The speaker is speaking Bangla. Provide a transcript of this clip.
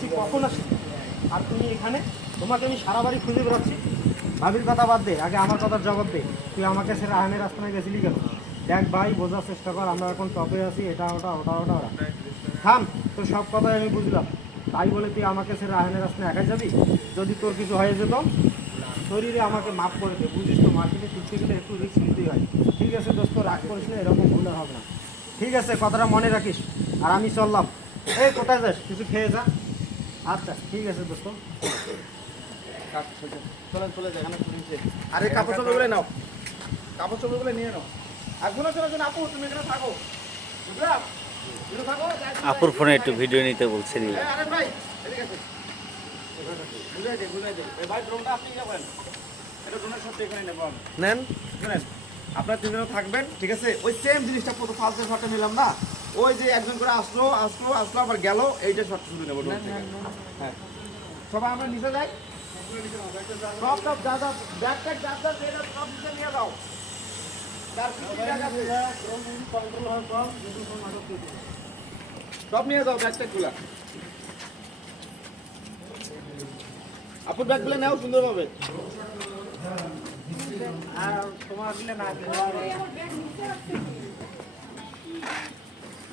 তুই কখন আসছিস? আর তুমি এখানে? তোমাকে আমি সারা বাড়ি খুঁজে বেড়াচ্ছি। ভাবির কথা বাদ দে, আগে আমার কথার জবাব দে। তুই আমাকে সেরা আহনের রাস্তায় গেছিলি কেন? দেখ ভাই, বোঝার চেষ্টা কর, আমরা এখন টপে আছি, এটা ওটা ওটা ওটা ওটা। থাম, তোর সব কথাই আমি বুঝলাম। তাই বলে তুই আমাকে সেরা আহনের রাস্তায় একাই যাবি? যদি তোর কিছু হয়ে যেত শরীরে, আমাকে মাফ করে দে। বুঝিস তো, মার্কেটে তুলতে গেলে একটু রিস্ক নিতেই হয়। ঠিক আছে দোস্ত, রাগ করিস না, এরকম ভুল আর হবে না। ঠিক আছে, কথাটা মনে রাখিস। আর আমি চললাম। এই কোথায় যাস? কিছু খেয়ে যা। আচ্ছা ঠিক আছে দোস্ত। চলেন চলে যায়, আরে কাপড় চোপড়গুলো নাও, কাপড় চোপড়গুলো নিয়ে নাও। আর শোনো শোনো শোনো, আপু তুমি এখানে থাকো, বুঝলা? আপুর ফোনে একটু ভিডিও নিতে বলছেন। আরে ভাই এদিকে আসো, বুঝাই দে ভাই, ড্রোনটা আপনি ইয়ে করেন, এটা ড্রোনের সাথে এখানে নেবো আমি। নেন। শুনেন, আপনারা তিনজন থাকবেন, ঠিক আছে? ওই সেম জিনিসটা কত ফালতু শটটা নিলাম না, ওই যে একজন করে আসলো আসলো আসলো আবার গেল, এইটা শট শুরু নেবো। হ্যাঁ, সবাই আমরা নিচে যাই, সব সব যা যা ব্যাগ ট্যাগ যা যা যেটা সব নিচে নিয়ে যাও। সব নিয়ে যাও ব্যাগ ট্যাগ গুলা। আপুর ব্যাগ গুলো নাও সুন্দরভাবে। আর তোমার দিলে না